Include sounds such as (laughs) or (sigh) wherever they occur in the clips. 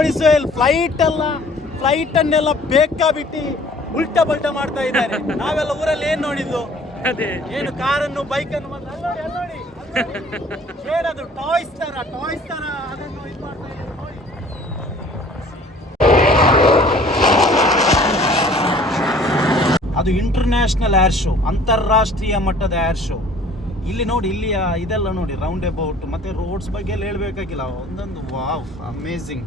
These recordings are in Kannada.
ನೋಡಿ ಇಲ್ಲಿ ಫ್ಲೈಟ್ ಅಲ್ಲ ಫ್ಲೈಟ್ ಅನ್ನೆಲ್ಲ ಬೇಕಾಬಿಟ್ಟಿ ಉಲ್ಟಾ ಬಲ್ಟ ಮಾಡ್ತಾ ಇದ್ದಾರೆ. ನಾವೆಲ್ಲ ಊರಲ್ಲಿ ಏನ್ ನೋಡಿದ್ದು? ಅದೇ. ಏನು ಕಾರನ್ನು ಬೈಕನ್ನು ಬೈಕ್ ಅನ್ನು ನೋಡಿ, ಏನದು ಟಾಯ್ಸ್ ತರ ಟಾಯ್ಸ್ ತರ ಅದನ್ನು ಇದು ಮಾಡ್ತಾ ಇದ್ದಾರೆ ಅದು ಇಂಟರ್ನ್ಯಾಷನಲ್ ಏರ್ ಶೋ ಅಂತಾರಾಷ್ಟ್ರೀಯ ಮಟ್ಟದ ಏರ್ ಶೋ ಇಲ್ಲಿ ನೋಡಿ ಇಲ್ಲಿ ಇದೆಲ್ಲ ನೋಡಿ ರೌಂಡ್ ಅಬೌಟ್ ಮತ್ತೆ ರೋಡ್ಸ್ ಬಗ್ಗೆ ಎಲ್ಲ ಹೇಳ್ಬೇಕಾಗಿಲ್ಲ. ಒಂದೊಂದು ವಾವ್ ಅಮೇಝಿಂಗ್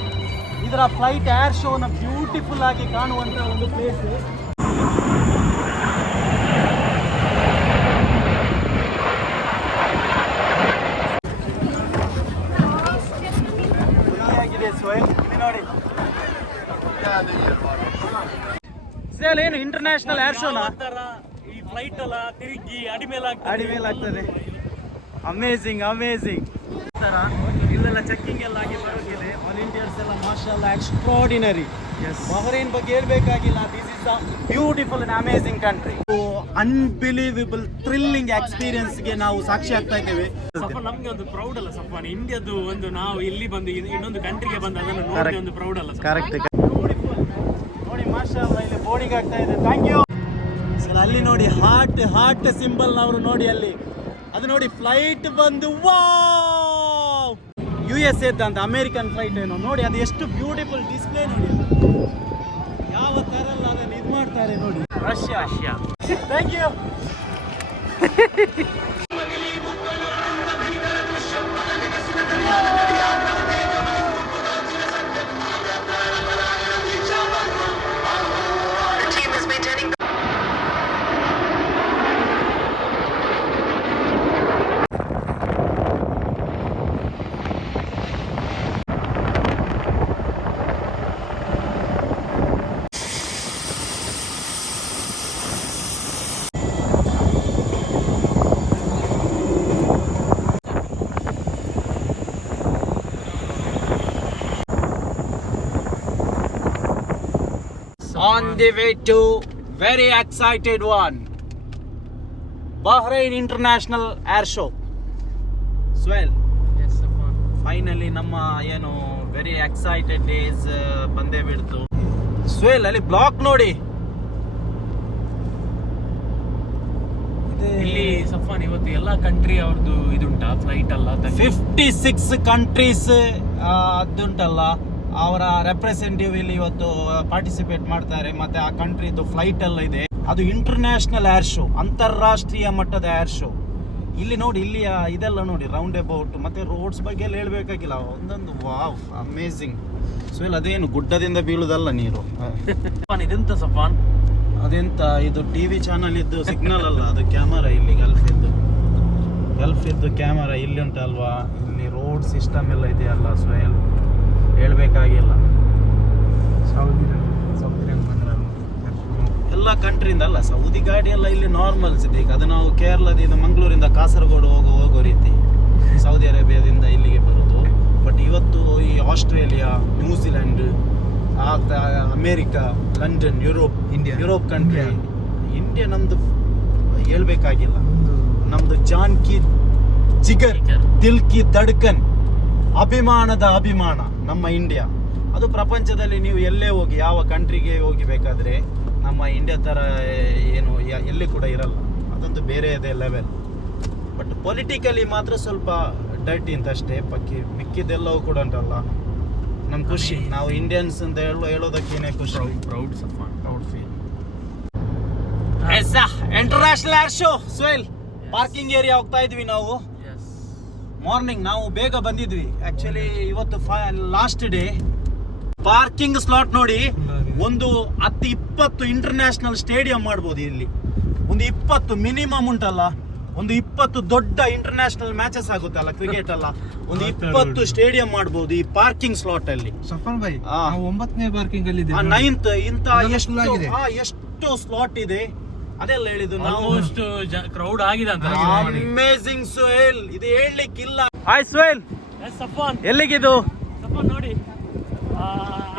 ಇದರ ಫ್ಲೈಟ್ ಏರ್ ಶೋನ ಬ್ಯೂಟಿಫುಲ್ ಆಗಿ ಕಾಣುವಂತ ಒಂದು ಪ್ಲೇಸ್ ನೋಡಿ. ಏನು ಇಂಟರ್ನ್ಯಾಷನಲ್ ಏರ್ ಶೋನ ಈ ಫ್ಲೈಟ್ ಅಲ್ಲ ತಿರುಗಿ ಅಡಿಮೇಲೆ ಅಡಿಮೇಲೆ ಆಗ್ತದೆ. ಅಮೇಝಿಂಗ್ ಅಮೇಝಿಂಗ್ ಇಲ್ಲೆಲ್ಲ ಚೆಕ್ಕಿಂಗ್ ಎಲ್ಲ ಆಗಿ ಬರೋಗಿದೆ ವಾಲಂಟಿಯರ್ಸ್ ಎಲ್ಲ ಮಾರ್ಷಲ್ ಎಕ್ಸ್ಟ್ರಾಡಿನರಿ ಎಸ್ ಬಹರೇನ್ ಬಗ್ಗೆ ಹೇಳ್ಬೇಕಾಗಿಲ್ಲ this is a beautiful and amazing country unbelievable thrilling ಎಕ್ಸ್ಪೀರಿಯನ್ಸ್ಗೆ ನಾವು ಸಾಕ್ಷಿ ಆಗ್ತಾ ಇದ್ದೇವೆ. ಸಫಾನ್ ನಮ್ಗೆ ಒಂದು ಪ್ರೌಡ್ ಅಲ್ಲ ಸಫಾನ್ ಇಂಡಿಯಾದು ಒಂದು ನಾವು ಇಲ್ಲಿ ಬಂದು ಇನ್ನೊಂದು ಕಂಟ್ರಿಗೆ ಬಂದು ಅದನ್ನು ನೋಡಿ ಒಂದು ಪ್ರೌಡ್ ಅಲ್ಲ ಕರೆಕ್ಟ್ ಬ್ಯೂಟಿಫುಲ್ ನೋಡಿ ಮಾರ್ಷಲ್ ಇಲ್ಲಿ ಬೋರ್ಡಿಂಗ್ ಆಗ್ತಾ ಇದೆ. ಥ್ಯಾಂಕ್ ಯು ಸರ್ ಅಲ್ಲಿ ನೋಡಿ ಹಾರ್ಟ್ ಹಾರ್ಟ್ ಸಿಂಬಲ್ ಅವರು ನೋಡಿ ಅಲ್ಲಿ. ಅದು ನೋಡಿ ಫ್ಲೈಟ್ ಬಂದು ವಾವ್ ಯು ಎಸ್ ಎದ್ದಂತ ಅಮೇರಿಕನ್ ಫ್ಲೈಟ್ ಏನೋ ನೋಡಿ ಅದು ಎಷ್ಟು ಬ್ಯೂಟಿಫುಲ್ ಡಿಸ್ಪ್ಲೇ ನೋಡಿ. ಯಾವ ತರ ಎಲ್ಲ ಅದನ್ನು ಇದು ಮಾಡ್ತಾರೆ ನೋಡಿ. Russia Russia thank you The team is maintaining on the way to very excited one. Bahrain International Air Show. Swell finally ನಮ್ಮ ಏನು ವೆರಿ ಎಕ್ಸೈಟೆಡ್ ಡೇಸ್ ಬಂದೇ ಬಿಡ್ತು. ಸ್ವೆಲ್ ಅಲ್ಲಿ ಬ್ಲಾಕ್ ನೋಡಿ. ಇಲ್ಲಿ ಸಫಾನ್ ಇವತ್ತು ಎಲ್ಲ ಕಂಟ್ರಿ ಅವ್ರದ್ದು ಇದುಂಟಾ? ಫ್ಲೈಟ್ ಅಲ್ಲ ಫಿಫ್ಟಿ ಸಿಕ್ಸ್ ಕಂಟ್ರೀಸ್ ಅದುಂಟಲ್ಲ ಅವರ ರೆಪ್ರೆಸೆಂಟೇಟಿವ್ ಇಲ್ಲಿ ಇವತ್ತು ಪಾರ್ಟಿಸಿಪೇಟ್ ಮಾಡ್ತಾರೆ. ಮತ್ತೆ ಆ ಕಂಟ್ರಿದು ಫ್ಲೈಟ್ ಎಲ್ಲ ಇದೆ. ಅದು ಇಂಟರ್ನ್ಯಾಷನಲ್ ಏರ್ ಶೋ ಅಂತಾರಾಷ್ಟ್ರೀಯ ಮಟ್ಟದ ಏರ್ ಶೋ ಇಲ್ಲಿ ನೋಡಿ ಇಲ್ಲಿ ಇದೆಲ್ಲ ನೋಡಿ ರೌಂಡ್ ಅಬೌಟ್ ಮತ್ತೆ ರೋಡ್ಸ್ ಬಗ್ಗೆ ಎಲ್ಲ ಹೇಳ್ಬೇಕಾಗಿಲ್ಲ. ಒಂದೊಂದು ವಾವ್ ಅಮೇಝಿಂಗ್ ಸೊ ಇಲ್ಲಿ ಅದೇನು ಗುಡ್ಡದಿಂದ ಬೀಳುದಲ್ಲ ನೀರು. ಇದೆಂತ ಸಫಾನ್? ಅದೆಂತ ಇದು ಟಿವಿ ಚಾನಲ್ ಇದ್ದು ಸಿಗ್ನಲ್ ಅಲ್ಲ ಅದು ಕ್ಯಾಮರಾ ಇಲ್ಲಿ ಗಲ್ಫ್ ಇದ್ದು. ಗಲ್ಫ್ ಇದ್ದು ಕ್ಯಾಮರಾ ಇಲ್ಲಿ ಉಂಟಲ್ವಾ? ಇಲ್ಲಿ ರೋಡ್ ಸಿಸ್ಟಮ್ ಎಲ್ಲ ಇದೆಯಲ್ಲ ಸೊ ಎಲ್ ಹೇಳ್ಬೇಕಾಗಿಲ್ಲ. ಎಲ್ಲ ಕಂಟ್ರಿಯಿಂದ ಅಲ್ಲ ಸೌದಿ ಗಾಡಿ ಎಲ್ಲ ಇಲ್ಲಿ ನಾರ್ಮಲ್ಸ್ ಇದೆ ಈಗ ಅದು ನಾವು ಕೇರಳದಿಂದ ಮಂಗಳೂರಿಂದ ಕಾಸರಗೋಡು ಹೋಗೋ ಹೋಗೋ ರೀತಿ. ಸೌದಿ ಅರೇಬಿಯಾದಿಂದ ಇಲ್ಲಿಗೆ ಬರೋದು. ಬಟ್ ಇವತ್ತು ಈ ಆಸ್ಟ್ರೇಲಿಯಾ ನ್ಯೂಜಿಲೆಂಡ್ ಆ ತ- America London Europe India Europe country India ನಮ್ಮದು ಹೇಳ್ಬೇಕಾಗಿಲ್ಲ. ನಮ್ಮದು ಜಾನ್ ಕಿ ಜಿಗರ್ ತಿಲ್ಕಿ ದಿಲ್ ಕಿ ದಡ್ಕನ್ ಅಭಿಮಾನದ ಅಭಿಮಾನ ನಮ್ಮ ಇಂಡಿಯಾ ಅದು ಪ್ರಪಂಚದಲ್ಲಿ ನೀವು ಎಲ್ಲೇ ಹೋಗಿ ಯಾವ ಕಂಟ್ರಿಗೆ ಹೋಗಿ ಬೇಕಾದರೆ ನಮ್ಮ ಇಂಡಿಯಾ ಥರ ಏನು ಎಲ್ಲಿ ಕೂಡ ಇರಲ್ಲ. ಅದೊಂದು ಬೇರೆಯದೇ ಲೆವೆಲ್ ಬಟ್ ಪೊಲಿಟಿಕಲಿ ಮಾತ್ರ ಸ್ವಲ್ಪ ಡರ್ಟಿ ಅಂತ ಅಷ್ಟೇ ಪಕ್ಕಿ ಮಿಕ್ಕಿದೆಲ್ಲವೂ ಕೂಡ ಉಂಟಲ್ಲ. ನಮ್ ಖುಷಿ ನಾವು ಇಂಡಿಯನ್ಸ್ ಅಂತ ಹೇಳೋ ಹೇಳೋದಕ್ಕೇನೆ ಖುಷಿ. Proud proud feel international air show swell parking area ಹೋಗ್ತಾ ಇದ್ವಿ ನಾವು. ಮಾರ್ನಿಂಗ್ ನಾವು ಬೇಗ ಬಂದಿದ್ವಿ. ಆಕ್ಚುಲಿ ಇವತ್ತು ಲಾಸ್ಟ್ ಡೇ ಪಾರ್ಕಿಂಗ್ ಸ್ಲಾಟ್ ನೋಡಿ ಒಂದು ಹತ್ತು ಇಪ್ಪತ್ತು ಇಂಟರ್ನ್ಯಾಷನಲ್ ಸ್ಟೇಡಿಯಂ ಮಾಡ್ಬೋದು ಇಲ್ಲಿ. ಒಂದು ಇಪ್ಪತ್ತು ಮಿನಿಮಮ್ ಉಂಟಲ್ಲ ಒಂದು ಇಪ್ಪತ್ತು ದೊಡ್ಡ ಇಂಟರ್ನ್ಯಾಷನಲ್ ಮ್ಯಾಚಸ್ ಆಗುತ್ತಲ್ಲ ಕ್ರಿಕೆಟ್ ಅಲ್ಲ. ಒಂದು ಇಪ್ಪತ್ತು ಸ್ಟೇಡಿಯಂ ಮಾಡಬಹುದು ಈ ಪಾರ್ಕಿಂಗ್ ಸ್ಲಾಟ್ ಅಲ್ಲಿ. ಸಫರ್ ಭಾಯ್ ಒಂಬತ್ತನೇ ಪಾರ್ಕಿಂಗ್ ಅಲ್ಲಿ. ನೈನ್ತ್ ಇಂತ ಎಷ್ಟು ಎಷ್ಟು ಸ್ಲಾಟ್ ಇದೆ. ಅದೆಲ್ಲ ಹೇಳಿದ್ದು ನಾವು. ಆಲ್ಮೋಸ್ಟ್ ಕ್ರೌಡ್ ಆಗಿದೆ ಅಂತ ಅಮೇಸಿಂಗ್ ಸೋಹೇಲ್ ಇದು ಹೇಳಲಿಕ್ಕಿಲ್ಲ. ಹಾಯ್ ಸೋಹೇಲ್ ಸಫಾನ್ ಎಲ್ಲಿಗಿದು ಸಫಾನ್ ನೋಡಿ.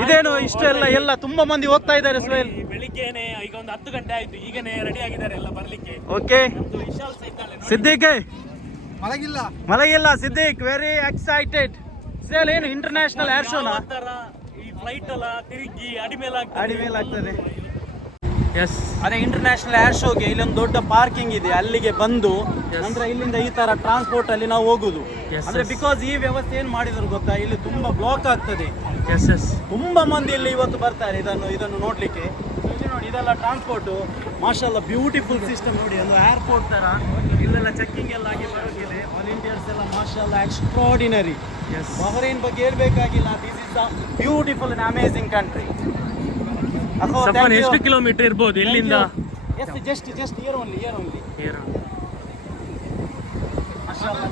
ಇದೇನು ಇಷ್ಟೆಲ್ಲ ಎಲ್ಲ ತುಂಬಾ ಮಂದಿ ಓದ್ತಾ ಇದ್ದಾರೆ ಸೋಹೇಲ್ ಬೆಳಿಗ್ಗೆನೆ ಈಗ ಒಂದು ಹತ್ತು ಗಂಟೆ ಆಯ್ತು ಈಗನೇ ರೆಡಿ ಆಗಿದ್ದಾರೆ ಎಲ್ಲ ಬರ್ಲಿಕ್ಕೆ. ಓಕೆ ನಮ್ದು ವಿಶಾಲ್ ಸೈಕಲ್ ಸಿದ್ದಿಕ್ ಮಲಗಿಲ್ಲ. ಮಲಗಿಲ್ಲ ಸಿದ್ದಿಕ್ ವೆರಿ ಎಕ್ಸೈಟೆಡ್ ಸೇಲ್ ಏನು ಇಂಟರ್ನ್ಯಾಷನಲ್ ಏರ್ ಶೋನಾ ಈ ಫ್ಲೈಟ್ ಎಲ್ಲ ತಿರುಗಿ ಅಡಿಮೇಲೆ ಅಡಿಮೇಲೆ ಆಗ್ತದೆ. ಎಸ್ ಅದೇ ಇಂಟರ್ನ್ಯಾಷನಲ್ ಏರ್ ಶೋಗೆ ಇಲ್ಲೊಂದು ದೊಡ್ಡ ಪಾರ್ಕಿಂಗ್ ಇದೆ ಅಲ್ಲಿಗೆ ಬಂದು ನಂತರ ಇಲ್ಲಿಂದ ಈ ತರ ಟ್ರಾನ್ಸ್ಪೋರ್ಟ್ ಅಲ್ಲಿ ನಾವು ಹೋಗುದು. ಅಂದ್ರೆ ಬಿಕಾಸ್ ಈ ವ್ಯವಸ್ಥೆ ಏನ್ ಮಾಡಿದ್ರು ಗೊತ್ತಾ? ಇಲ್ಲಿ ತುಂಬಾ ಬ್ಲಾಕ್ ಆಗ್ತದೆ. ಎಸ್ ಎಸ್ ತುಂಬಾ ಮಂದಿ ಇಲ್ಲಿ ಇವತ್ತು ಬರ್ತಾರೆ ಇದನ್ನು ಇದನ್ನು ನೋಡ್ಲಿಕ್ಕೆ. ನೋಡಿ ಇದೆಲ್ಲ ಟ್ರಾನ್ಸ್ಪೋರ್ಟ್ ಮಾಷಲ್ಲ ಬ್ಯೂಟಿಫುಲ್ ಸಿಸ್ಟಮ್ ನೋಡಿ ಒಂದು ಏರ್ಪೋರ್ಟ್ ತರ. ಇಲ್ಲೆಲ್ಲ ಚೆಕ್ಕಿಂಗ್ ಎಲ್ಲ ಆಗಿ ಬರೋದಿದೆ ವಾಲಂಟಿಯರ್ಸ್ ಎಲ್ಲ ಮಾಷಲ್ಲ ಎಕ್ಸ್ಟ್ರಾಡಿನರಿ ಬಹರೇನ್ ಬಗ್ಗೆ ಹೇಳ್ಬೇಕಾಗಿಲ್ಲ this is a beautiful and amazing country Safan ಎಷ್ಟು ಕಿಲೋಮೀಟರ್ ಇರ್ಬೋದು ಇಲ್ಲಿಂದ? Yes just just here only here only here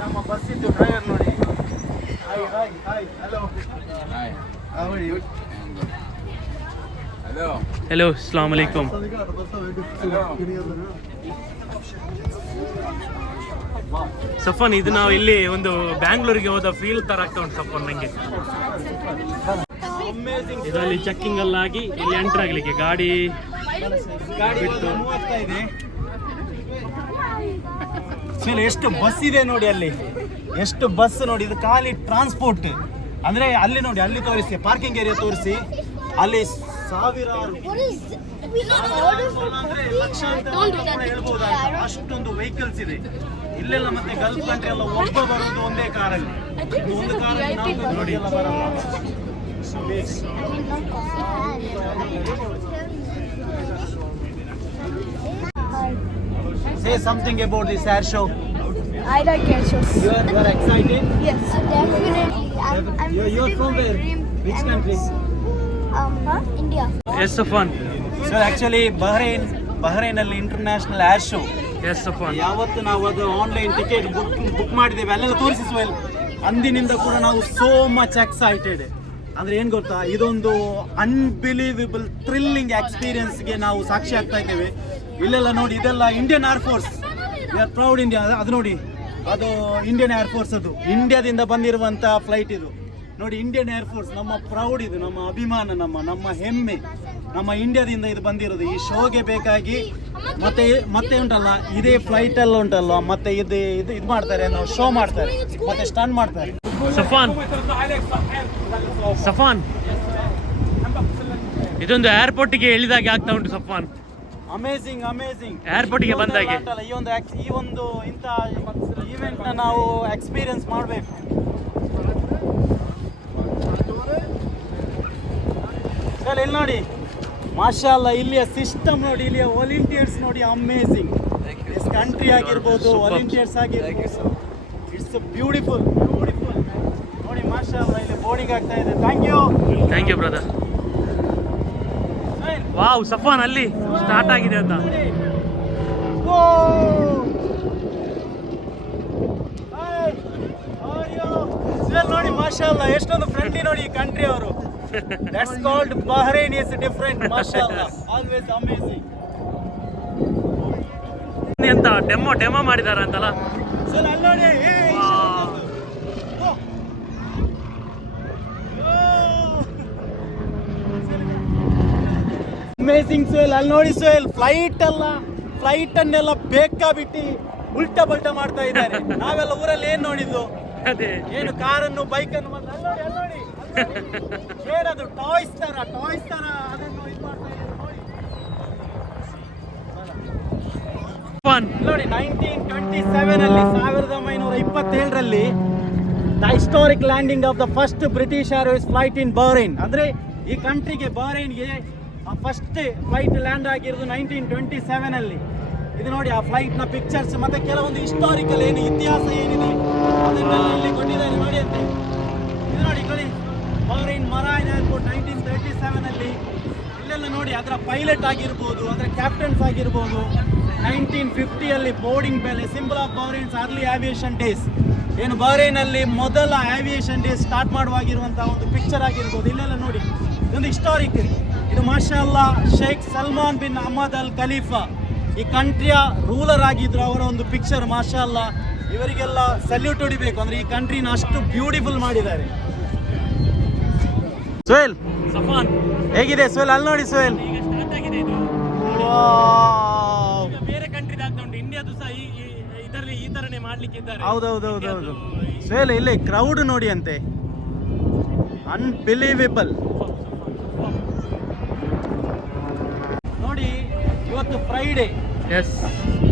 ನಮ್ಮ ಬಸ್ ಇದ್ದು ಡ್ರೈವರ್ ನೋಡಿ. Hi hi hi hello hi how are you Hello. Hello ಅಸ್ಸಲಾಮು ಅಲೈಕುಮ್ ಸಫನ್ ಇದು ನಾವು ಇಲ್ಲಿ ಒಂದು ಬ್ಯಾಂಗ್ಳೂರಿಗೆ ಹೋದ ಫೀಲ್ ತರ ಆಗ್ತಾ ಉಂಟು ಸಫನ್ ನಂಗೆ. ಇದರಲ್ಲಿ ಚೆಕ್ಕಿಂಗ್ ಎಲ್ಲ ಆಗಿ ಇಲ್ಲಿ ಎಂಟರ್ ಆಗಲಿಕ್ಕೆ. ಗಾಡಿ ಎಷ್ಟು ಬಸ್ ಇದೆ ನೋಡಿ ಅಲ್ಲಿ. ಎಷ್ಟು ಬಸ್ ನೋಡಿ, ಇದು ಖಾಲಿ ಟ್ರಾನ್ಸ್ಪೋರ್ಟ್ ಅಂದ್ರೆ ಅಲ್ಲಿ ನೋಡಿ, ಅಲ್ಲಿ ತೋರಿಸಿ ಪಾರ್ಕಿಂಗ್ ಏರಿಯಾ ತೋರಿಸಿ. ಅಲ್ಲಿ ಸಾವಿರಾರು ಅಷ್ಟೊಂದು ವೆಹಿಕಲ್ಸ್ ಇದೆ. ಇಲ್ಲೆಲ್ಲ ಮತ್ತೆ ಗಲ್ಫ್ ಕಂಟ್ರಿ ಎಲ್ಲ ಒಬ್ಬ ಬರೋದು ಒಂದೇ ಕಾರಲ್ಲಿ. ಒಂದು ಕಾರಲ್ಲಿ ನೋಡಿ, ಎಲ್ಲ ಬರಲ್ಲ say something about this air show I like air shows. You are you are excited Yes, definitely. I'm, I'm You- you're from where? Which and country? Um, huh? India. Yes Safan so actually Bahrain Bahrain ಅಲ್ಲಿ international air show yes Safan ಯಾವತ್ತು ನಾವು ಅದು ಆನ್ಲೈನ್ ಟಿಕೆಟ್ ಬುಕ್ ಬುಕ್ ಮಾಡಿದ್ದೇವೆ ಅಲ್ಲೆಲ್ಲ ತೋರಿಸಿಸುವ ಅಂದಿನಿಂದ ಕೂಡ ನಾವು ಸೋ ಮಚ್ ಎಕ್ಸೈಟೆಡ್ ಅಂದ್ರೆ ಏನ್ ಗೊತ್ತಾ? ಇದೊಂದು ಅನ್ಬಿಲೀವಬಲ್ ಥ್ರಿಲ್ಲಿಂಗ್ ಎಕ್ಸ್ಪೀರಿಯನ್ಸ್ಗೆ ನಾವು ಸಾಕ್ಷಿ ಆಗ್ತಾ ಇದ್ದೇವೆ. ಇಲ್ಲೆಲ್ಲ ನೋಡಿ, ಇದೆಲ್ಲ Indian Air Force are proud India ಅದು ನೋಡಿ, ಅದು ಇಂಡಿಯನ್ ಏರ್ ಫೋರ್ಸ್ ಅದು. ಇಂಡಿಯಾದಿಂದ ಬಂದಿರುವಂತ ಫ್ಲೈಟ್ ಇದು. ನೋಡಿ ಇಂಡಿಯನ್ ಏರ್ ಫೋರ್ಸ್ ನಮ್ಮ ಪ್ರೌಡ್ ಇದು, ನಮ್ಮ ಅಭಿಮಾನ, ನಮ್ಮ ನಮ್ಮ ಹೆಮ್ಮೆ. ನಮ್ಮ ಇಂಡಿಯಾದಿಂದ ಇದು ಬಂದಿರೋದು. ಈ ಶೋಗೆ ಬೇಕಾಗಿ ಮತ್ತೆ ಮತ್ತೆ ಉಂಟಲ್ಲ, ಇದೇ ಫ್ಲೈಟ್ ಎಲ್ಲ ಉಂಟಲ್ಲ ಮತ್ತೆ ಇದು ಇದು ಇದು ಮಾಡ್ತಾರೆ, ನಾವು ಶೋ ಮಾಡ್ತಾರೆ, ಮತ್ತೆ ಸ್ಟನ್ ಮಾಡ್ತಾರೆ. ಸಫಾನ್ ಸಫಾನ್ ಇದೊಂದು ಏರ್ಪೋರ್ಟಿಗೆ ಇಳಿದಾಗೆ ಆಗ್ತಾ ಉಂಟು ಸಫಾನ್ ಅಮೇಸಿಂಗ್ ಅಮೇಸಿಂಗ್ ಏರ್ಪೋರ್ಟ್ಗೆ ಬಂದಾಗ. ಈ ಒಂದು ಈ ಒಂದು ಇಂಥ ಈವೆಂಟ್ನ ನಾವು ಎಕ್ಸ್ಪೀರಿಯನ್ಸ್ ಮಾಡಬೇಕು. ಸರ್ ಇಲ್ಲಿ ನೋಡಿ. ಮಾಶಾಲ್ಲ ಅಲ್ಲ ಇಲ್ಲಿಯ ಸಿಸ್ಟಮ್ ನೋಡಿ ಇಲ್ಲಿಯ ವಾಲಂಟಿಯರ್ಸ್ ನೋಡಿ ಅಮೇಸಿಂಗ್ ಕಂಟ್ರಿ ಆಗಿರ್ಬೋದು. ವಾಲಂಟಿಯರ್ಸ್ ಆಗಿರ್ಬೋದು. ಇಟ್ಸ್ ಬ್ಯೂಟಿಫುಲ್ ನೋಡಿ ಮಾಶಾ ಅಲ್ಲ ಇಲ್ಲಿ ಬೋರ್ಡಿಂಗ್ ಆಗ್ತಾ ಇದೆ. Thank you thank you brother wow Safan ಅಲ್ಲಿ ಸ್ಟಾರ್ಟ್ ಆಗಿದೆ ಅಂತ. ನೋಡಿ. ಮಾಷಾಲ್ಲ ಎಷ್ಟೊಂದು ಫ್ರೆಂಡ್ಲಿ ನೋಡಿ ಈ ಕಂಟ್ರಿ ಅವರು. That's called Bahrain is different ಮಾಷಾಲ್ಲ always amazing ಎಂತ ಡೆಮೋ ಡೆಮೋ ಮಾಡಿದಾರ ಅಂತಲ್ಲ ಸರ್ ಅಲ್ಲಿ ನೋಡಿ ಅಮೇಸಿಂಗ್ ಸೇಲ್ ಅಲ್ಲಿ ನೋಡಿ ಸೇಲ್ ಫ್ಲೈಟ್ ಅಲ್ಲ ಫ್ಲೈಟ್ ಅನ್ನೆಲ್ಲ ಬೇಕಾಬಿಟ್ಟು ಉಲ್ಟಾ ಬಲ್ಟಾ ಮಾಡ್ತಾ ಇದ್ದಾರೆ. (laughs) ನಾವೆಲ್ಲ ಊರಲ್ಲಿ ಏನ್ ನೋಡಿದ್ದು? ಏನು ಕಾರನ್ನು ಬೈಕನ್ನು ಮಾತ್ರ ಅನ್ನು ನೋಡಿ ಅಲ್ಲಿ ನೋಡಿ. ಅಲ್ಲಿ ನೋಡಿ. (laughs) ಏನದು ಟಾಯ್ಸ್ ತರ ಟಾಯ್ಸ್ ತರ ಅದನ್ನು ಇದು ಮಾಡ್ತಾ ಇದ್ದಾರೆ. ನೋಡಿ. ನೋಡಿ ನೈನ್ಟೀನ್ ಟ್ವೆಂಟಿ ಸೆವೆನ್ ಅಲ್ಲಿ ಸಾವಿರದ ಒಂಬೈನೂರ ಇಪ್ಪತ್ತೇಳರಲ್ಲಿ the historic landing of the first British Airways flight in Bahrain ಅಂದ್ರೆ ಈ ಕಂಟ್ರಿಗೆ ಬಹ್ರೈನ್ಗೆ ಫಸ್ಟ್ ಫ್ಲೈಟ್ ಲ್ಯಾಂಡ್ ಆಗಿರೋದು ನೈನ್ಟೀನ್ ಟ್ವೆಂಟಿ ಸೆವೆನ್ ಅಲ್ಲಿ. ಇದು ನೋಡಿ ಆ ಫ್ಲೈಟ್ನ ಪಿಕ್ಚರ್ಸ್ ಮತ್ತೆ ಕೆಲವೊಂದು ಹಿಸ್ಟಾರಿಕಲ್ ಏನು ಇತಿಹಾಸ ಏನಿದೆ, ಅದನ್ನೆಲ್ಲ ಕೊಟ್ಟಿದ್ದಾರೆ ನೋಡಿ ಅಂತ. ಇದು ನೋಡಿ ಕೊಡಿ ಬಹ್ರೈನ್ ಮರಾಯ್ ಏರ್ಪೋರ್ಟ್ ನೈನ್ಟೀನ್ ತರ್ಟಿ ಸೆವೆನ್ ಅಲ್ಲಿ. ಅಲ್ಲೆಲ್ಲ ನೋಡಿ ಅದರ ಪೈಲಟ್ ಆಗಿರ್ಬೋದು, ಅದರ ಕ್ಯಾಪ್ಟನ್ಸ್ ಆಗಿರ್ಬೋದು. ನೈನ್ಟೀನ್ ಫಿಫ್ಟಿಯಲ್ಲಿ ಬೋರ್ಡಿಂಗ್ ಬೆಲೆ symbol of Bahrain's early aviation days ಏನು ಅಲ್ಲಿ ಮೊದಲ ಆವಿಯೇಷನ್ ಡೇಸ್ ಸ್ಟಾರ್ಟ್ ಮಾಡುವಾಗಿರುವಂತಹ ಒಂದು ಪಿಕ್ಚರ್ ಆಗಿರ್ಬೋದು. ಇಲ್ಲೆಲ್ಲ ನೋಡಿ, ಇದೊಂದು ಹಿಸ್ಟಾರಿಕ್ ಇದು ಮಾಷಾ Sheikh Salman bin Ahmad Al Khalifa. ಈ ಕಂಟ್ರಿಯ ರೂಲರ್ ಆಗಿದ್ರು ಅವರ ಒಂದು ಪಿಕ್ಚರ್ ಮಾಷಾ ಇವರಿಗೆಲ್ಲ ಸಲ್ಯೂಟ್ ಹೊಡಿಬೇಕು. ಅಂದ್ರೆ ಈ ಕಂಟ್ರಿನ ಅಷ್ಟು ಬ್ಯೂಟಿಫುಲ್ ಮಾಡಿದ್ದಾರೆ. ಸೋಹೇಲ್ ಸಫಾನ್. ಹೇಗಿದೆ? ಸೋಹೇಲ್ ಅಲ್ಲಿ ನೋಡಿ ಸೋಹೇಲ್. ಬೇರೆ ಕಂಟ್ರಿದ ಆಗ್ತಾ ಉಂಟು ಇಂಡಿಯಾದು ಸಹ ಇದರಲ್ಲಿ ಈ ತರನೇ ಮಾಡ್ಲಿಕ್ಕೆ ಇದ್ದಾರೆ. ಹೌದೌದೌದೌದು. ಸೋಹೇಲ್ ಇಲ್ಲಿ ಕ್ರೌಡ್ ನೋಡಿ ಅಂತೆ ಅನ್ಬಿಲೀವೇಬಲ್ ಫ್ರೈಡೆ ಎಸ್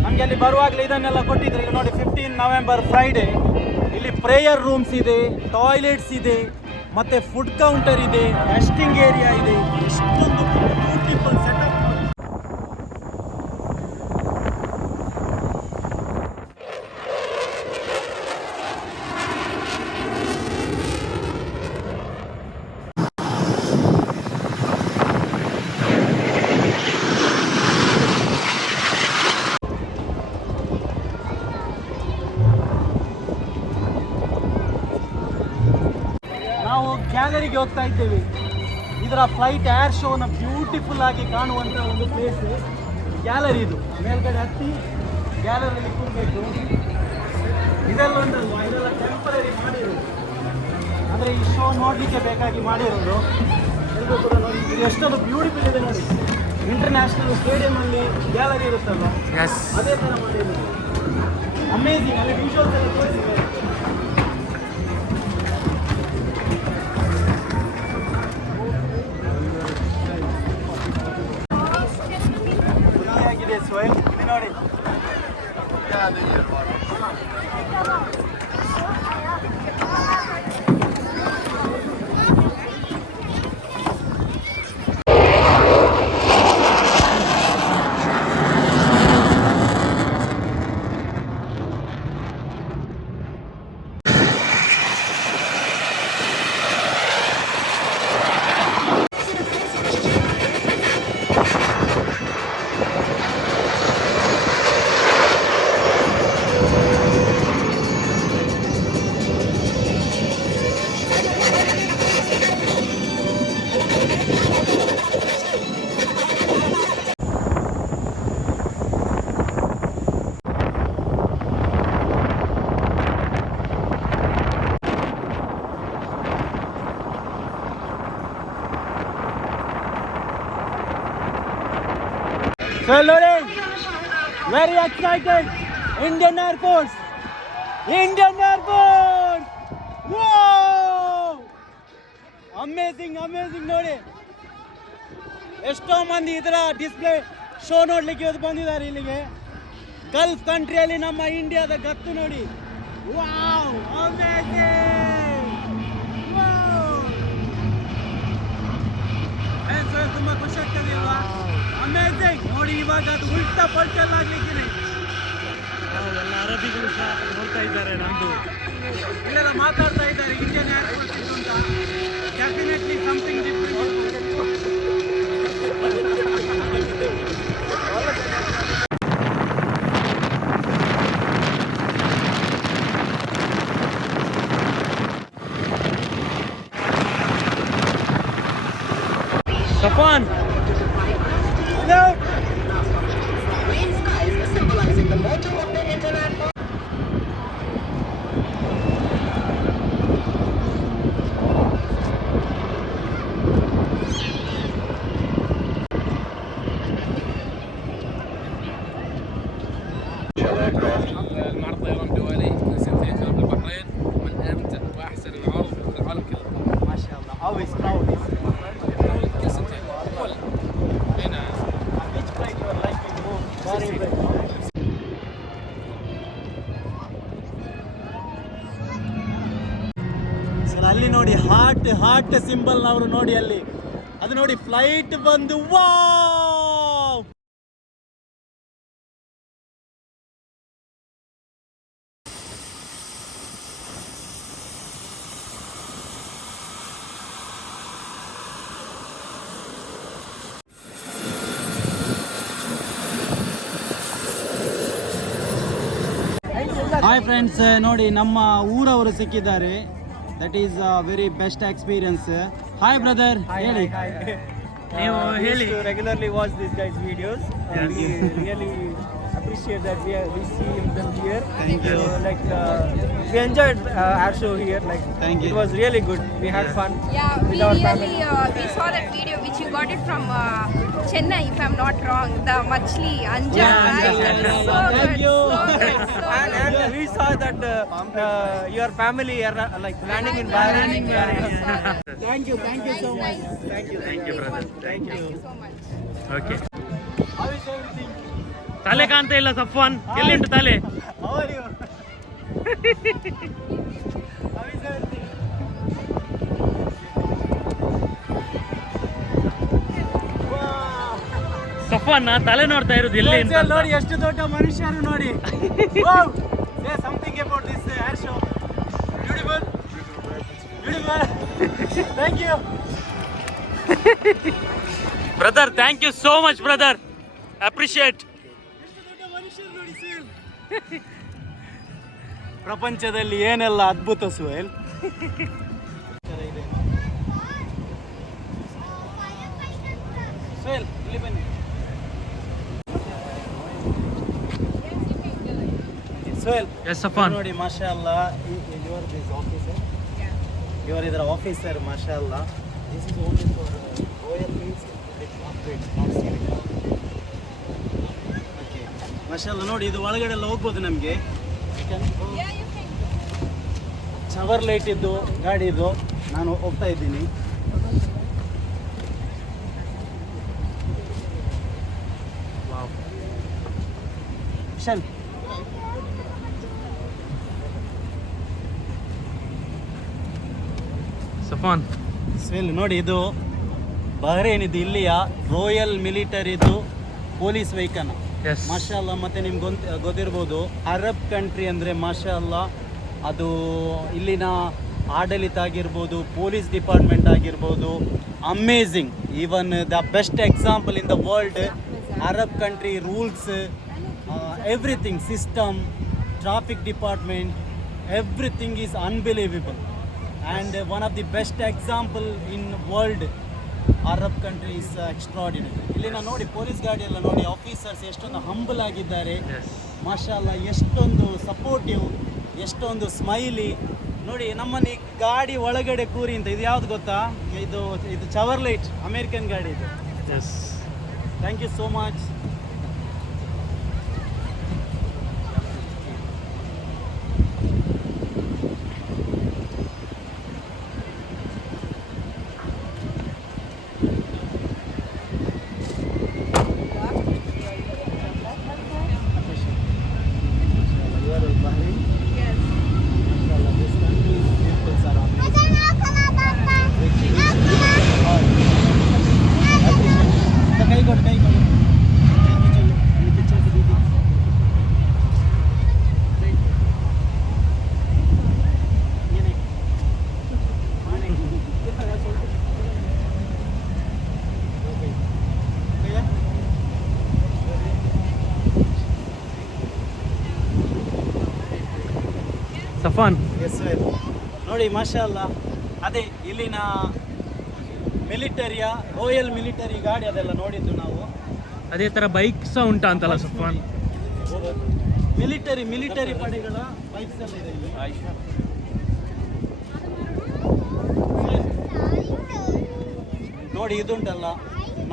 ನಮಗೆ ಅಲ್ಲಿ ಬರುವಾಗಲೇ ಇದನ್ನೆಲ್ಲ ಕೊಟ್ಟಿದ್ರು. ಈಗ ನೋಡಿ ಫಿಫ್ಟೀನ್ ನವೆಂಬರ್ ಫ್ರೈಡೇ ಇಲ್ಲಿ ಪ್ರೇಯರ್ ರೂಮ್ಸ್ ಇದೆ ಟಾಯ್ಲೆಟ್ಸ್ ಇದೆ ಮತ್ತೆ ಫುಡ್ ಕೌಂಟರ್ ಇದೆ ರೆಸ್ಟಿಂಗ್ ಏರಿಯಾ ಇದೆ. ಇಷ್ಟೊಂದು ಗ್ಯಾಲರಿಗೆ ಹೋಗ್ತಾ ಇದ್ದೇವೆ. ಇದರ ಫ್ಲೈಟ್ ಏರ್ ಶೋನ ಬ್ಯೂಟಿಫುಲ್ ಆಗಿ ಕಾಣುವಂತ ಒಂದು ಪ್ಲೇಸ್ ಗ್ಯಾಲರಿ ಇದು. ಮೇಲ್ಗಡೆ ಹತ್ತಿ ಗ್ಯಾಲರಿಯಲ್ಲಿ ಕೂರಬೇಕು. ಇದೆಲ್ಲ ಉಂಟಲ್ವಾ ಇದೆಲ್ಲ ಟೆಂಪರರಿ ಮಾಡಿರೋದು. ಅಂದರೆ ಈ ಶೋ ನೋಡಲಿಕ್ಕೆ ಬೇಕಾಗಿ ಮಾಡಿರೋದು. ಎಲ್ಲರೂ ಕೂಡ ನೋಡಿ ಇದು ಎಷ್ಟೊಂದು ಬ್ಯೂಟಿಫುಲ್ ಇದೆ ನೋಡಿ. ಇಂಟರ್ನ್ಯಾಷನಲ್ ಸ್ಟೇಡಿಯಮಲ್ಲಿ ಗ್ಯಾಲರಿ ಇರುತ್ತಲ್ಲ ಅದೇ ಥರ ಮಾಡಿರೋದು. ಅಮೇಝಿಂಗ್ ಅಲ್ಲಿ ವಿಜುವಲ್ಸ್ ಎಲ್ಲ ತೋರಿಸಿದ್ದಾರೆ. ಸ್ವಯಂ ಇಲ್ಲಿ ನೋಡಿ. So Loren, very excited. Indian Air Force. Indian Air Force. Wow! Amazing amazing ನೋಡಿ ಎಷ್ಟೋ ಮಂದಿ ಇದರ ಡಿಸ್ಪ್ಲೇ ಶೋ ನೋಡ್ಲಿಕ್ಕೆ ಇವತ್ತು ಬಂದಿದ್ದಾರೆ ಇಲ್ಲಿಗೆ ಗಲ್ಫ್ ಕಂಟ್ರಿಯಲ್ಲಿ ನಮ್ಮ ಇಂಡಿಯಾದ ಗತ್ತು ನೋಡಿ ವಾವ್ ಅಮೇಸಿಂಗ್ ತುಂಬಾ ಖುಷಿ ಆಗ್ತದೆ ಅಲ್ವಾ ಅಮೇಝಿಂಗ್ ನೋಡಿ ಇವಾಗ ಅದು ಉಲ್ಟಾ ಪಲ್ಟಲ್ ಆಗ್ಲಿಕ್ಕಿದೆ ಎಲ್ಲ ಅರಬಿಗಳು ಸಹ ನೋಡ್ತಾ ಇದ್ದಾರೆ ನಮ್ಮದು ಇಲ್ಲೆಲ್ಲ ಮಾತಾಡ್ತಾ ಇದ್ದಾರೆ ಇಂಡಿಯನ್ ಏರ್ ಫೋರ್ಸ್ ಇದು ಅಂತ definitely something different Have fun! ಆಗ್ತದಲ್ಲ ಅಲ್ಲಿ ನೋಡಿ ಹಾರ್ಟ್ ಹಾರ್ಟ್ ಸಿಂಬಲ್ ಅವರು ನೋಡಿ ಅಲ್ಲಿ. ಅದು ನೋಡಿ ಫ್ಲೈಟ್ ಬಂದು ವಾ ಹಾಯ್ ಫ್ರೆಂಡ್ಸ್ ನೋಡಿ ನಮ್ಮ ಊರವರು ಸಿಕ್ಕಿದ್ದಾರೆ. That is very best experience hi brother ಹೇಳಿ ನೀವು ಹೇಳಿ regularly watch this guy's videos and we really appreciate that we, are, we see them here. Thank so, you. like, uh, we enjoyed uh, our show here. Like, Thank you. It was really good. We had yeah. fun. Yeah, we really uh, we saw that video which you got it from uh, Chennai, if I'm not wrong. The Machli Anja, yeah, right? Yeah. So Thank good, you. So good, so and, and we saw that uh, uh, your family are uh, like landing in Bahrain. Thank you. Thank you so much. Thank you. Thank you, brother. Thank you so much. Okay. ತಲೆ ಕಾಣ್ತಾ ಇಲ್ಲ ಸಫ್ವಾನ್. ಎಲ್ಲಿಂಟು ತಲೆ? ಸಫ್ವಾನ್ ನಾ ತಲೆ ನೋಡ್ತಾ ಇರೋದು ಎಲ್ಲಿ ಅಂತ. ನೋಡಿ ಎಷ್ಟು ದೊಡ್ಡ ಮನುಷ್ಯರು ನೋಡಿ. Something about this air show beautiful beautiful thank you brother thank you so much brother appreciate ಪ್ರಪಂಚದಲ್ಲಿ ಏನೆಲ್ಲ ಅದ್ಭುತ ಸುಹೇಲ್? ಸುಹೇಲ್ ಇಲ್ಲಿ ಬನ್ನಿ. ಸುಹೇಲ್ ನೋಡಿ ಮಾಷಾ ಅಲ್ಲ ಯುವರ್ ದಿಸ್ ಆಫೀಸರ್ ಯುವರ್ ಇದರ ಆಫೀಸರ್ ಮಾಷಾ ಅಲ್ಲ this is only for royal means not ಮಾಷಾ ಅಲ್ಲ ನೋಡಿ ಇದು ಒಳಗಡೆ ಎಲ್ಲ ಹೋಗ್ಬೋದು ನಮಗೆ. ಶವರ್ ಲೈಟ್ ಇದ್ದು ಗಾಡಿ ಇದು ನಾನು ಹೋಗ್ತಾ ಇದ್ದೀನಿ. ವಿಶಾಲ್ ಸಫಾನ್. ಸ್ವೆಲ್ ನೋಡಿ ಇದು ಬಹರೇನಿದ್ದು ಇಲ್ಲಿಯ? ರೋಯಲ್ ಮಿಲಿಟರಿದು ಪೊಲೀಸ್ ವೆಹಿಕಲ್ ಮಾಷಾ ಅಲ್ಲ ಮತ್ತೆ ನಿಮ್ಗೆ ಗೊತ್ತ ಗೊತ್ತಿರ್ಬೋದು, ಅರಬ್ ಕಂಟ್ರಿ ಅಂದರೆ ಮಾಷಾ ಅದು ಇಲ್ಲಿನ ಆಡಳಿತ ಆಗಿರ್ಬೋದು ಪೊಲೀಸ್ ಡಿಪಾರ್ಟ್ಮೆಂಟ್ ಆಗಿರ್ಬೋದು amazing even the best example in the world Arab country rules everything system traffic department everything is unbelievable and one of the best example in world Arab country is extraordinary ಇಲ್ಲಿನ ನೋಡಿ ಪೊಲೀಸ್ ಗಾಡಿ ಎಲ್ಲ ನೋಡಿ ಆಫೀಸರ್ಸ್ ಎಷ್ಟೊಂದು ಹಂಬಲ್ ಆಗಿದ್ದಾರೆ. ಮಾಷಾಲ್ಲ ಎಷ್ಟೊಂದು ಸಪೋರ್ಟಿವ್ ಎಷ್ಟೊಂದು ಸ್ಮೈಲಿ ನೋಡಿ ನಮ್ಮನ್ನು ಈ ಗಾಡಿ ಒಳಗಡೆ ಕೂರಿ ಅಂತ ಇದು ಯಾವ್ದು ಗೊತ್ತಾ? ಇದು ಇದು ಚವರ್ ಲೈಟ್ ಅಮೇರಿಕನ್ ಗಾಡಿ ಇದು. ಥ್ಯಾಂಕ್ ಯು ಸೋ ಮಚ್ ಕೈ ಕೊಡು ಕೈ ಕೊಡು ಸಫಾನ್ ಎಸ್ ಸರ್ ನೋಡಿ ಮಾಷಲ್ಲ ಅದೇ ಇಲ್ಲಿನ ಮಿಲಿಟರಿಯ ರಾಯಲ್ ಮಿಲಿಟರಿ ಗಾಡಿ ಅದೆಲ್ಲ ನೋಡಿದ್ದು ನಾವು. ಅದೇ ತರ ಬೈಕ್ ಸಹ ಉಂಟಾ ಅಂತಲ್ಲ ಸುಫಾನ್ ಮಿಲಿಟರಿ ಮಿಲಿಟರಿ ಪಡೆಗಳ ಬೈಕ್ಸ್ ಎಲ್ಲ ಇದೆ ಇಲ್ಲಿ. ನೋಡಿ ಇದುಂಟಲ್ಲ.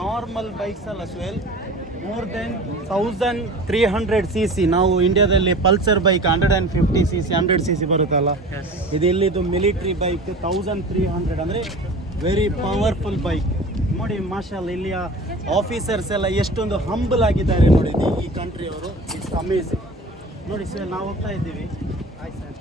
ನಾರ್ಮಲ್ ಬೈಕ್ಸ್ ಅಲ್ಲ swell more than thousand three hundred C C ನಾವು ಇಂಡಿಯಾದಲ್ಲಿ Pulsar bike hundred and fifty C C hundred C C ಬರುತ್ತಲ್ಲ? ಇದು ಇಲ್ಲಿದು military bike thousand three hundred ಅಂದರೆ ವೆರಿ ಪವರ್ಫುಲ್ ಬೈಕ್ ನೋಡಿ ಮಾಷಾಲ್ ಇಲ್ಲಿಯ ಆಫೀಸರ್ಸ್ ಎಲ್ಲ ಎಷ್ಟೊಂದು ಹಂಬಲ್ ಆಗಿದ್ದಾರೆ ನೋಡಿ ಈ ಕಂಟ್ರಿಯವರು ಇಟ್ಸ್ ಅಮೇಝಿಂಗ್ ನೋಡಿ ಸರ್ ನಾವು ಹೋಗ್ತಾ ಇದ್ದೀವಿ ಆಯ್ತು ಸರ್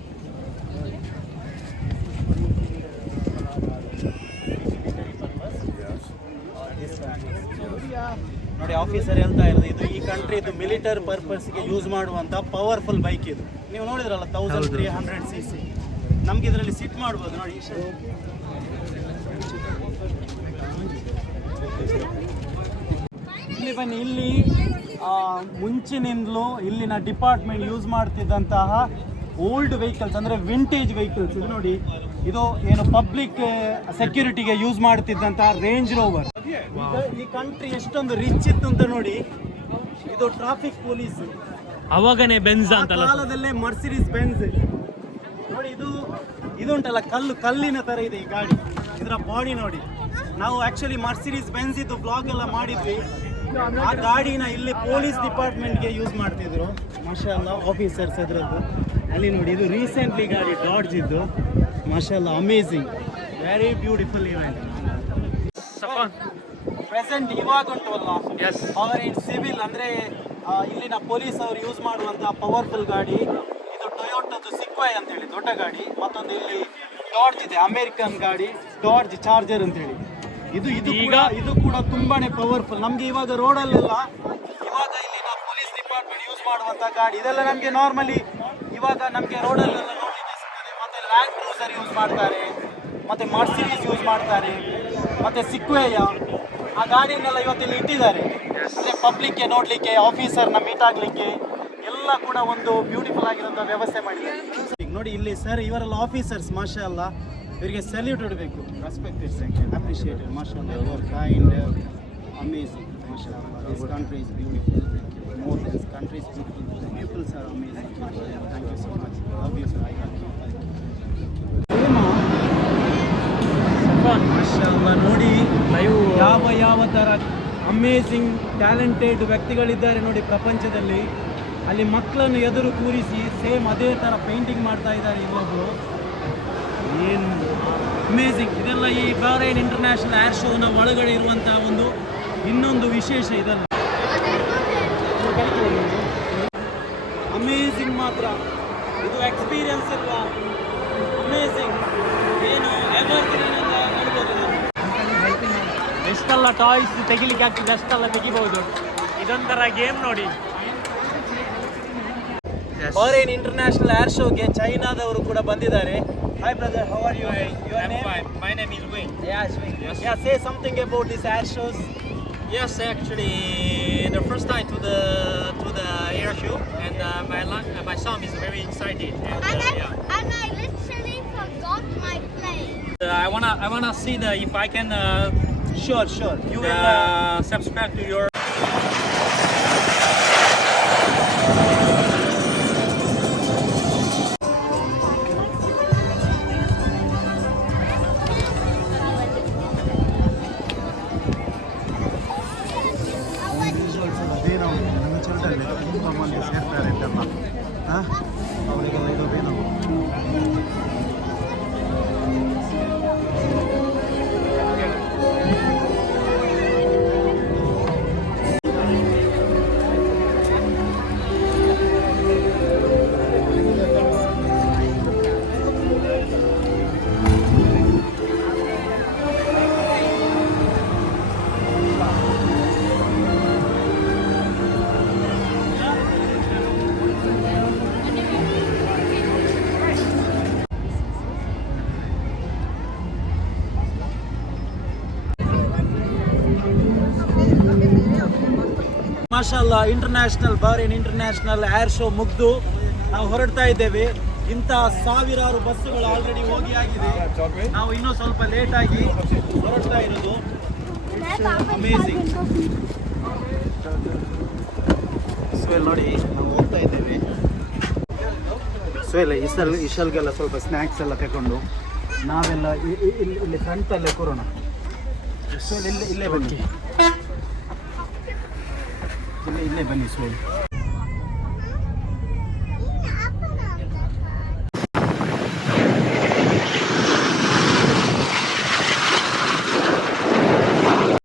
ನೋಡಿ ಆಫೀಸರ್ ಹೇಳ್ತಾ ಇರೋದು ಇದು ಈ ಕಂಟ್ರಿದು ಮಿಲಿಟರಿ ಪರ್ಪಸ್ಗೆ ಯೂಸ್ ಮಾಡುವಂಥ ಪವರ್ಫುಲ್ ಬೈಕ್ ಇದು. ನೀವು ನೋಡಿದ್ರಲ್ಲ thousand three hundred C C ನಮ್ಗೆ ಇದರಲ್ಲಿ ಸಿಟ್ ಮಾಡ್ಬೋದು ನೋಡಿ. ಇಲ್ಲಿ ಬನ್ನಿ, ಇಲ್ಲಿ ಮುಂಚಿನಿಂದಲೂ ಇಲ್ಲಿನ ಡಿಪಾರ್ಟ್ಮೆಂಟ್ ಯೂಸ್ ಮಾಡ್ತಿದ್ದಂತಹ ಓಲ್ಡ್ ವೆಹಿಕಲ್ಸ್ ಅಂದ್ರೆ ವಿಂಟೇಜ್ ವೆಹಿಕಲ್ಸ್ ಇದು ನೋಡಿ ಇದು ಏನು ಪಬ್ಲಿಕ್ ಸೆಕ್ಯೂರಿಟಿಗೆ ಯೂಸ್ ಮಾಡ್ತಿದ್ದಂತ ರೇಂಜ್ ರೋವರ್ ಈ ಕಂಟ್ರಿ ಎಷ್ಟೊಂದು ರಿಚ್ ಇತ್ತು ಅಂತ ನೋಡಿ ಇದು ಟ್ರಾಫಿಕ್ ಪೊಲೀಸ್ ಅವಾಗನೇ ಬೆನ್ಸ್ ಅಂತ ಕಾಲದಲ್ಲೇ ಮರ್ಸಿಡೀಸ್ ಬೆನ್ಸ್ ನೋಡಿ ಇದು ಇದು ಉಂಟಲ್ಲ ಕಲ್ಲು ಕಲ್ಲಿನ ತರ ಇದೆ ಈ ಗಾಡಿ. ಇದರ ಬಾಡಿ ನೋಡಿ. ನಾವು ಆಕ್ಚುಲಿ ಮರ್ಸಿಡೀಸ್ ಬೆನ್ಸ್ ಇದ್ದು ಬ್ಲಾಗ್ ಎಲ್ಲ ಮಾಡಿದ್ವಿ. ಆ ಗಾಡಿನ ಇಲ್ಲಿ ಪೊಲೀಸ್ ಡಿಪಾರ್ಟ್ಮೆಂಟ್ಗೆ ಯೂಸ್ ಮಾಡ್ತಿದ್ರು. ಮಾಷಾಲ್ಲ ಆಫೀಸರ್ಸ್ ಅದರದ್ದು. ಅಲ್ಲಿ ನೋಡಿ ಇದು ರೀಸೆಂಟ್ಲಿ ಗಾಡಿ ಡಾಡ್ಜ್ ಇದ್ದು. ಮಾಷಾಲ್ಲ amazing very beautiful event present ಇವಾಗ ಉಂಟಲ್ಲ Yes. ಪವರ್ ಇನ್ ಸಿವಿಲ್ ಅಂದ್ರೆ ಇಲ್ಲಿನ ಪೊಲೀಸ್ ಅವರು ಯೂಸ್ ಮಾಡುವಂತಹ ಪವರ್ಫುಲ್ ಗಾಡಿ. ಇದು ಟೊಯೋಟದು ಸಿಕ್ವೈ ಅಂತ ಹೇಳಿ ದೊಡ್ಡ ಗಾಡಿ. ಮತ್ತೊಂದು ಇಲ್ಲಿ ಟಾರ್ಜ್ ಇದೆ ಅಮೇರಿಕನ್ ಗಾಡಿ. ಡಾರ್ಜ್ ಚಾರ್ಜರ್ ಅಂತ ಹೇಳಿ ಇದು ಇದು ಕೂಡ ಇದು ಕೂಡ ತುಂಬಾನೇ ಪವರ್ಫುಲ್ ನಮ್ಗೆ ಇವಾಗ ರೋಡಲ್ಲೆಲ್ಲ ಇವಾಗ ಇಲ್ಲಿನ ಪೊಲೀಸ್ ಡಿಪಾರ್ಟ್ಮೆಂಟ್ ಯೂಸ್ ಮಾಡುವಂತ ಗಾಡಿ. ಇದೆಲ್ಲ ನಮಗೆ ನಾರ್ಮಲಿ ಇವಾಗ ನಮಗೆ ರೋಡಲ್ಲೆಲ್ಲ ಕ್ರೂಸರ್ ಯೂಸ್ ಮಾಡ್ತಾರೆ ಮತ್ತೆ ಮರ್ಸಿಡೀಸ್ ಯೂಸ್ ಮಾಡ್ತಾರೆ ಮತ್ತೆ ಸಿಕ್ವೇಯ ಆ ಗಾಡಿಯನ್ನೆಲ್ಲ ಇವತ್ತಿಲ್ಲಿ ಇಟ್ಟಿದ್ದಾರೆ. ಮತ್ತೆ ಪಬ್ಲಿಕ್ಗೆ ನೋಡಲಿಕ್ಕೆ ಆಫೀಸರ್ನ ಮೀಟ್ ಆಗಲಿಕ್ಕೆ ಎಲ್ಲ ಕೂಡ ಒಂದು ಬ್ಯೂಟಿಫುಲ್ ಆಗಿರೋಂಥ ವ್ಯವಸ್ಥೆ ಮಾಡಿದ್ದಾರೆ. ಈಗ ನೋಡಿ ಇಲ್ಲಿ ಸರ್ ಇವರೆಲ್ಲ ಆಫೀಸರ್ಸ್ ಮಾಷಾ ಅಲ್ಲ ಇವರಿಗೆ ಸಲ್ಯೂಟ್ ಇಡಬೇಕು. ರೆಸ್ಪೆಕ್ಟ್ ಇಟ್ಸ್ ಅಪ್ರಿಷಿಯೇಟೆಡ್ ಮಾಷಾ ಅಲ್ಲ ಕೈಂಡ್ ಅಮೇಝಿಂಗ್ ಮಾಷಾ ಅಲ್ಲ this country is beautiful more this country is beautiful peoples are amazing thank you so much love you sir I love ನೋಡಿ ಯಾವ ಯಾವ ತರ ಅಮೇಸಿಂಗ್ ಟ್ಯಾಲೆಂಟೆಡ್ ವ್ಯಕ್ತಿಗಳಿದ್ದಾರೆ ನೋಡಿ ಪ್ರಪಂಚದಲ್ಲಿ. ಅಲ್ಲಿ ಮಕ್ಕಳನ್ನು ಎದುರು ಕೂರಿಸಿ ಸೇಮ್ ಅದೇ ಥರ ಪೇಂಟಿಂಗ್ ಮಾಡ್ತಾ ಇದ್ದಾರೆ ಇಲ್ಲೊಬ್ರು ಏನು? ಅಮೇಸಿಂಗ್ ಇದೆಲ್ಲ ಈ ಬಾರೇನ್ ಇಂಟರ್ನ್ಯಾಷನಲ್ ಏರ್ ಶೋನ ಒಳಗಡೆ ಇರುವಂತಹ ಒಂದು ಇನ್ನೊಂದು ವಿಶೇಷ ಇದೆಲ್ಲ. ಅಮೇಸಿಂಗ್ ಮಾತ್ರ. ಇದು ಎಕ್ಸ್ಪೀರಿಯನ್ಸ್ ಅಲ್ವಾ? ಅಮೇಸಿಂಗ್ ಏನು ಎವರ್ ನೋಡ್ಬೋದು ನಾವು ಎಷ್ಟೆಲ್ಲ ಟಾಯ್ಸ್ ತೆಗಿಲಿಕ್ಕೆ ಆಗ್ತದೆ ಅಷ್ಟೆಲ್ಲ ತೆಗಿಬಹುದು ಇದೊಂಥರ ಗೇಮ್ ನೋಡಿ. ಫಾರಿನ್ ಇಂಟರ್ನ್ಯಾಷನಲ್ ಏರ್ ಶೋಗೆ ಚೈನಾದವರು ಕೂಡ ಬಂದಿದ್ದಾರೆ. Hi brother how you your name my name this air shows yes actually air show and my long my I wanna I wanna see the if I can uh, Sure, sure. You will. Uh, uh, subscribe to your. ಮಾಷಾಲ್ಲ international Bahrain international air show ಮುಗ್ದು ನಾವು ಹೊರಡ್ತಾ ಇದ್ದೇವೆ. ಇಂಥ ಸಾವಿರಾರು ಬಸ್ಸುಗಳು ಆಲ್ರೆಡಿ ಹೋಗಿ ಆಗಿದೆ. ನಾವು ಇನ್ನೂ ಸ್ವಲ್ಪ ಲೇಟ್ ಆಗಿ ಹೊರಡ್ತಾ ಇರೋದು. ಅಮೇಝಿಂಗ್ ಸೊ ಇಲ್ಲಿ ನೋಡಿ, ನಾವು ಹೋಗ್ತಾ ಇದ್ದೇವೆ. ಸೊ ಇಲ್ಲ ಇಸಲ್ ಇಶಲ್ಗೆಲ್ಲ ಸ್ವಲ್ಪ ಸ್ನ್ಯಾಕ್ಸ್ ಎಲ್ಲ ತಗೊಂಡು ನಾವೆಲ್ಲ ಇಲ್ಲಿ ಫ್ರಂಟಲ್ಲೇ ಕೂರೋಣ. ಸೊ ಇಲ್ಲೇ ಇಲ್ಲೇ ಬನ್ನಿ. ಇಲ್ಲೇ ಬನ್ನಿ ಸ್ಕೂಲ್